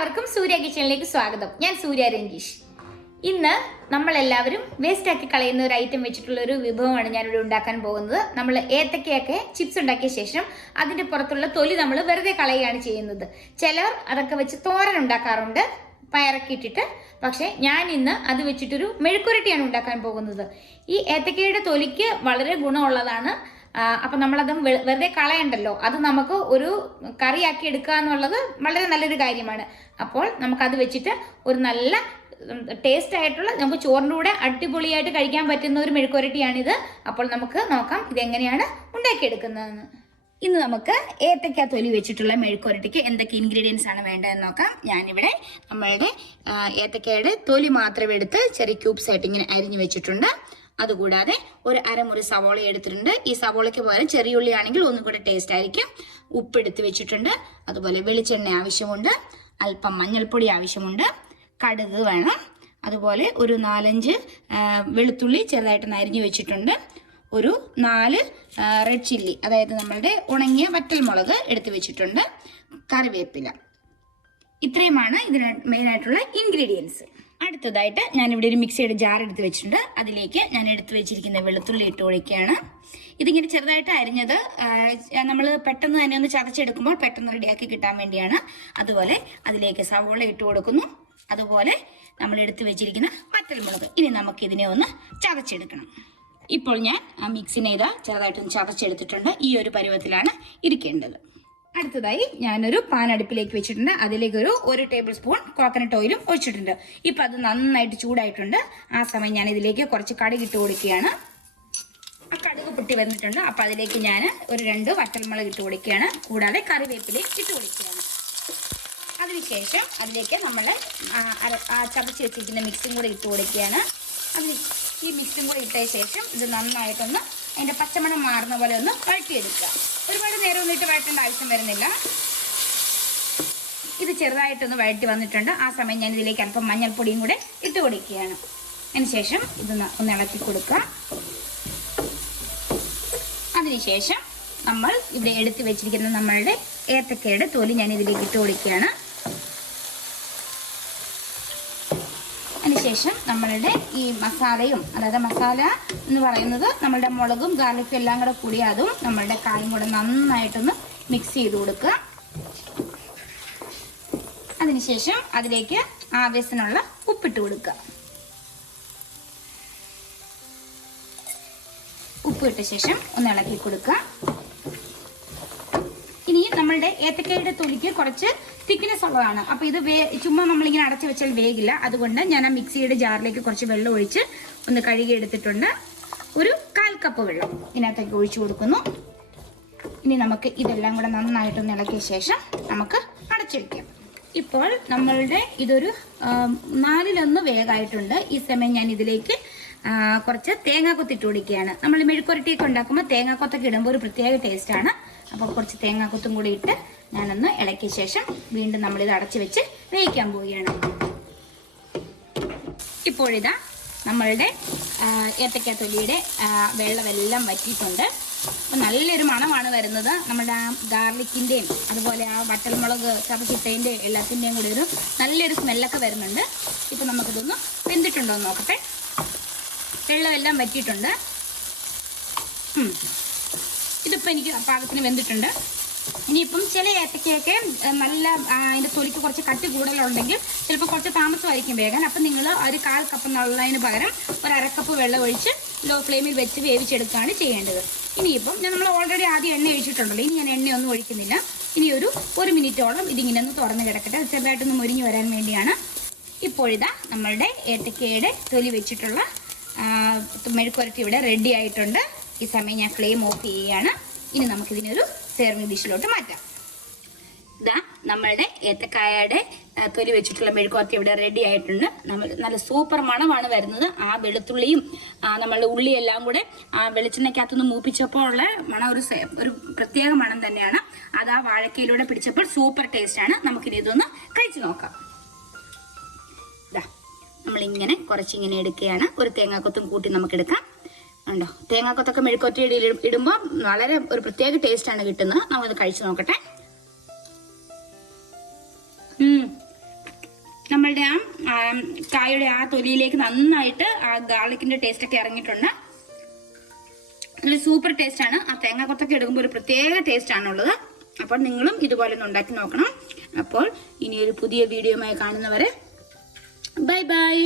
എല്ലാവർക്കും സൂര്യ കിച്ചണിലേക്ക് സ്വാഗതം. ഞാൻ സൂര്യ രഞ്ജീഷ്. ഇന്ന് നമ്മളെല്ലാവരും വേസ്റ്റ് ആക്കി കളയുന്ന ഒരു ഐറ്റം വെച്ചിട്ടുള്ള ഒരു വിഭവമാണ് ഞാനിവിടെ ഉണ്ടാക്കാൻ പോകുന്നത്. നമ്മൾ ഏത്തക്കയൊക്കെ ചിപ്സ് ഉണ്ടാക്കിയ ശേഷം അതിന്റെ പുറത്തുള്ള തൊലി നമ്മൾ വെറുതെ കളയുകയാണ് ചെയ്യുന്നത്. ചിലർ അതൊക്കെ വെച്ച് തോരൻ ഉണ്ടാക്കാറുണ്ട്, പയറൊക്കെ ഇട്ടിട്ട്. പക്ഷെ ഞാൻ ഇന്ന് അത് വെച്ചിട്ടൊരു മെഴുക്കുരട്ടിയാണ് ഉണ്ടാക്കാൻ പോകുന്നത്. ഈ ഏത്തക്കയുടെ തൊലിക്ക് വളരെ ഗുണമുള്ളതാണ്. അപ്പൊ നമ്മളത് വെറുതെ കളയണ്ടല്ലോ, അത് നമുക്ക് ഒരു കറിയാക്കി എടുക്കുക എന്നുള്ളത് വളരെ നല്ലൊരു കാര്യമാണ്. അപ്പോൾ നമുക്കത് വെച്ചിട്ട് ഒരു നല്ല ടേസ്റ്റ് ആയിട്ടുള്ള, നമുക്ക് ചോറിൻ്റെ കൂടെ അടിപൊളിയായിട്ട് കഴിക്കാൻ പറ്റുന്ന ഒരു മെഴുക്കുരട്ടിയാണിത്. അപ്പോൾ നമുക്ക് നോക്കാം ഇതെങ്ങനെയാണ് ഉണ്ടാക്കിയെടുക്കുന്നതെന്ന്. ഇന്ന് നമുക്ക് ഏത്തക്ക തൊലി വെച്ചിട്ടുള്ള മെഴുക്കുരട്ടിക്ക് എന്തൊക്കെ ഇൻഗ്രീഡിയൻസ് ആണ് വേണ്ടതെന്ന് നോക്കാം. ഞാനിവിടെ നമ്മളുടെ ഏത്തക്കയുടെ തൊലി മാത്രം എടുത്ത് ചെറിയ ക്യൂബ്സ് ആയിട്ട് ഇങ്ങനെ അരിഞ്ഞു വെച്ചിട്ടുണ്ട്. അതുകൂടാതെ ഒരു അരമുറി സവോള എടുത്തിട്ടുണ്ട്. ഈ സവോളയ്ക്ക് പകരം ചെറിയ ഉള്ളി ആണെങ്കിൽ ഒന്നും കൂടെ ടേസ്റ്റ് ആയിരിക്കും. ഉപ്പെടുത്ത് വെച്ചിട്ടുണ്ട്. അതുപോലെ വെളിച്ചെണ്ണ ആവശ്യമുണ്ട്. അല്പം മഞ്ഞൾപ്പൊടി ആവശ്യമുണ്ട്. കടുക് വേണം. അതുപോലെ ഒരു 4-5 വെളുത്തുള്ളി ചെറുതായിട്ട് അരിഞ്ഞു വെച്ചിട്ടുണ്ട്. ഒരു 4 റെഡ് ചില്ലി, അതായത് നമ്മളുടെ ഉണങ്ങിയ വറ്റൽമുളക് എടുത്തു വെച്ചിട്ടുണ്ട്. കറിവേപ്പില. ഇത്രയുമാണ് ഇതിന് മെയിനായിട്ടുള്ള ഇൻഗ്രീഡിയൻസ്. അടുത്തതായിട്ട് ഞാനിവിടെ ഒരു മിക്സിയുടെ ജാർ എടുത്ത് വെച്ചിട്ടുണ്ട്. അതിലേക്ക് ഞാൻ എടുത്തു വെച്ചിരിക്കുന്ന വെളുത്തുള്ളി ഇട്ട് ഒഴിക്കുകയാണ്. ഇതിങ്ങനെ ചെറുതായിട്ട് അരിഞ്ഞത് നമ്മൾ പെട്ടെന്ന് തന്നെ ഒന്ന് ചതച്ചെടുക്കുമ്പോൾ പെട്ടെന്ന് റെഡിയാക്കി കിട്ടാൻ വേണ്ടിയാണ്. അതുപോലെ അതിലേക്ക് സവോള ഇട്ട് കൊടുക്കുന്നു. അതുപോലെ നമ്മൾ എടുത്തു വെച്ചിരിക്കുന്ന വറ്റൽമുളക്. ഇനി നമുക്ക് ഇതിനെ ഒന്ന് ചതച്ചെടുക്കണം. ഇപ്പോൾ ഞാൻ ആ മിക്സിനെ ചെറുതായിട്ടൊന്ന് ചതച്ചെടുത്തിട്ടുണ്ട്. ഈ ഒരു പരുവത്തിലാണ് ഇരിക്കേണ്ടത്. അടുത്തതായി ഞാനൊരു പാൻ അടുപ്പിലേക്ക് വെച്ചിട്ടുണ്ട്. അതിലേക്ക് ഒരു 1 ടേബിൾ സ്പൂൺ കോക്കനട്ട് ഓയിലും ഒഴിച്ചിട്ടുണ്ട്. ഇപ്പം അത് നന്നായിട്ട് ചൂടായിട്ടുണ്ട്. ആ സമയം ഞാൻ ഇതിലേക്ക് കുറച്ച് കടുക് ഇട്ട് കൊടുക്കുകയാണ്. ആ കടുക് പൊട്ടി വന്നിട്ടുണ്ട്. അപ്പം അതിലേക്ക് ഞാൻ ഒരു 2 വറ്റൽമുളക് ഇട്ട് കൊടുക്കുകയാണ്. കൂടാതെ കറിവേപ്പിലയും ഇട്ട് കൊടുക്കുകയാണ്. അതിനുശേഷം അതിലേക്ക് നമ്മൾ ചതച്ച് വെച്ചിരിക്കുന്ന മിക്സും കൂടെ ഇട്ട് കൊടുക്കുകയാണ്. ഈ മിക്സും കൂടെ ഇട്ട ശേഷം ഇത് നന്നായിട്ടൊന്ന് അതിൻ്റെ പച്ചമണം മാറുന്ന പോലെ ഒന്ന് വഴറ്റിയെടുക്കുക. ഒരുപാട് നേരം ഒന്നും ഇട്ട് വഴറ്റേണ്ട ആവശ്യം വരുന്നില്ല. ഇത് ചെറുതായിട്ടൊന്ന് വഴറ്റി വന്നിട്ടുണ്ട്. ആ സമയം ഞാൻ ഇതിലേക്ക് അല്പം മഞ്ഞൾപ്പൊടിയും കൂടെ ഇട്ട് കൊടുക്കുകയാണ്. അതിനുശേഷം ഇത് ഒന്ന് ഇളക്കി കൊടുക്കുക. അതിനുശേഷം നമ്മൾ ഇവിടെ എടുത്ത് വെച്ചിരിക്കുന്ന നമ്മളുടെ ഏത്തക്കയുടെ തൊലി ഞാൻ ഇതിലേക്ക് ഇട്ട് കൊടുക്കുകയാണ്. അതിനുശേഷം നമ്മളുടെ ഈ മസാലയും, അതായത് മസാല എന്ന് പറയുന്നത് നമ്മളുടെ മുളകും ഗാർലിക്കും എല്ലാം കൂടെ കൂടി അതും നമ്മളുടെ കായും കൂടെ നന്നായിട്ടൊന്ന് മിക്സ് ചെയ്ത് കൊടുക്കുക. അതിനുശേഷം അതിലേക്ക് ആവശ്യത്തിനുള്ള ഉപ്പിട്ട് കൊടുക്കുക. ഉപ്പിട്ട ശേഷം ഒന്ന് ഇളക്കി കൊടുക്കുക. ഇനി നമ്മളുടെ ഏത്തക്കയുടെ തൊലിക്ക് കുറച്ച് തിക്നെസ് ഉള്ളതാണ്. അപ്പോൾ ഇത് ചുമ്മാ നമ്മളിങ്ങനെ അടച്ചു വെച്ചാൽ വേഗില്ല. അതുകൊണ്ട് ഞാൻ ആ മിക്സിയുടെ ജാറിലേക്ക് കുറച്ച് വെള്ളം ഒഴിച്ച് ഒന്ന് കഴുകി എടുത്തിട്ടുണ്ട്. ഒരു 1/4 കപ്പ് വെള്ളം ഇതിനകത്തേക്ക് ഒഴിച്ചു കൊടുക്കുന്നു. ഇനി നമുക്ക് ഇതെല്ലാം കൂടെ നന്നായിട്ടൊന്ന് ഇളക്കിയ ശേഷം നമുക്ക് അടച്ചു വയ്ക്കാം. ഇപ്പോൾ നമ്മളുടെ ഇതൊരു 4/1 വേഗമായിട്ടുണ്ട്. ഈ സമയം ഞാൻ ഇതിലേക്ക് കുറച്ച് തേങ്ങാക്കൊത്ത് ഇട്ട് കൊടുക്കുകയാണ്. നമ്മൾ മെഴുക്കുരട്ടിയൊക്കെ ഉണ്ടാക്കുമ്പോൾ തേങ്ങാക്കൊത്തൊക്കെ ഇടുമ്പോൾ ഒരു പ്രത്യേക ടേസ്റ്റാണ്. അപ്പോൾ കുറച്ച് തേങ്ങാക്കൊത്തും കൂടി ഇട്ട് ഞാനൊന്ന് ഇളക്കിയ ശേഷം വീണ്ടും നമ്മളിത് അടച്ചു വെച്ച് വേവിക്കാൻ പോവുകയാണ്. ഇപ്പോഴിതാ നമ്മളുടെ ഏത്തക്ക തൊലിയുടെ വെള്ളമെല്ലാം വറ്റിയിട്ടുണ്ട്. അപ്പോൾ നല്ലൊരു മണമാണ് വരുന്നത്. നമ്മുടെ ആ ഗാർലിക്കിൻ്റെയും അതുപോലെ ആ വറ്റൽമുളക് ചതച്ചിട്ടതിൻ്റെയും എല്ലാത്തിൻ്റെയും കൂടി ഒരു നല്ലൊരു സ്മെല്ലൊക്കെ വരുന്നുണ്ട്. ഇപ്പം നമുക്കിതൊന്ന് വെന്തിട്ടുണ്ടോ എന്ന് നോക്കട്ടെ. വെള്ളമെല്ലാം വറ്റിയിട്ടുണ്ട്. ഇതിപ്പോൾ എനിക്ക് പാകത്തിന് വെന്തിട്ടുണ്ട്. ഇനിയിപ്പം ചില ഏത്തക്കയൊക്കെ നല്ല അതിൻ്റെ തൊലിക്ക് കുറച്ച് കട്ടി കൂടുതലുണ്ടെങ്കിൽ ചിലപ്പോൾ കുറച്ച് താമസമായിരിക്കും വേഗം. അപ്പം നിങ്ങൾ ഒരു 1/4 കപ്പ് എന്നുള്ളതിന് പകരം ഒരു 1/2 കപ്പ് വെള്ളം ഒഴിച്ച് ലോ ഫ്ലെയിമിൽ വെച്ച് വേവിച്ചെടുക്കുകയാണ് ചെയ്യേണ്ടത്. ഇനിയിപ്പം നമ്മൾ ഓൾറെഡി ആദ്യം എണ്ണ ഒഴിച്ചിട്ടുണ്ടല്ലോ. ഇനി ഞാൻ എണ്ണയൊന്നും ഒഴിക്കുന്നില്ല. ഇനി ഒരു 1 മിനിറ്റോളം ഇതിങ്ങനെ ഒന്ന് തുറന്ന് കിടക്കട്ടെ. അത് ചെറുതായിട്ടൊന്ന് മുരിഞ്ഞ് വരാൻ വേണ്ടിയാണ്. ഇപ്പോഴിതാ നമ്മളുടെ ഏത്തക്കയുടെ തൊലി വെച്ചിട്ടുള്ള മെഴുക്കുരട്ടി ഇവിടെ റെഡി ആയിട്ടുണ്ട്. ഈ സമയം ഞാൻ ഫ്ലെയിം ഓഫ് ചെയ്യുകയാണ്. ഇനി നമുക്കിതിനൊരു സെർവിങ് ഡിഷിലോട്ട് മാറ്റാം. ഇതാ നമ്മളുടെ ഏത്തക്കായയുടെ തൊലി വെച്ചിട്ടുള്ള മെഴുക്കുരട്ടി ഇവിടെ റെഡി ആയിട്ടുണ്ട്. നല്ല സൂപ്പർ മണമാണ് വരുന്നത്. ആ വെളുത്തുള്ളിയും നമ്മളുടെ ഉള്ളിയെല്ലാം കൂടെ ആ വെളിച്ചെണ്ണയ്ക്കകത്തുനിന്ന് മൂപ്പിച്ചപ്പോൾ ഉള്ള മണം ഒരു പ്രത്യേക മണം തന്നെയാണ്. അത് ആ വാഴക്കയിലൂടെ പിടിച്ചപ്പോൾ സൂപ്പർ ടേസ്റ്റാണ്. നമുക്കിനി ഇതൊന്ന് കഴിച്ചു നോക്കാം. ഇതാ നമ്മളിങ്ങനെ കുറച്ചിങ്ങനെ എടുക്കുകയാണ്. ഒരു തേങ്ങാക്കൊത്തും കൂട്ടി നമുക്കെടുക്കാം. ഉണ്ടോ, തേങ്ങാക്കൊത്തൊക്കെ മെഴുക്കുരട്ടി ഇടുമ്പോൾ വളരെ ഒരു പ്രത്യേക ടേസ്റ്റാണ് കിട്ടുന്നത്. നമുക്കത് കഴിച്ചു നോക്കട്ടെ. നമ്മുടെ ആ കായയുടെ ആ തൊലിയിലേക്ക് നന്നായിട്ട് ആ ഗാർലിക്കിന്റെ ടേസ്റ്റ് ഒക്കെ ഇറങ്ങിയിട്ടുണ്ട്. നല്ല സൂപ്പർ ടേസ്റ്റ് ആണ്. ആ തേങ്ങ കൊത്തൊക്കെ എടുക്കുമ്പോൾ ഒരു പ്രത്യേക ടേസ്റ്റ് ആണുള്ളത്. അപ്പോൾ നിങ്ങളും ഇതുപോലെ ഒന്ന് ഉണ്ടാക്കി നോക്കണം. അപ്പോൾ ഇനിയൊരു പുതിയ വീഡിയോയുമായി കാണുന്നവരെ ബൈ ബൈ.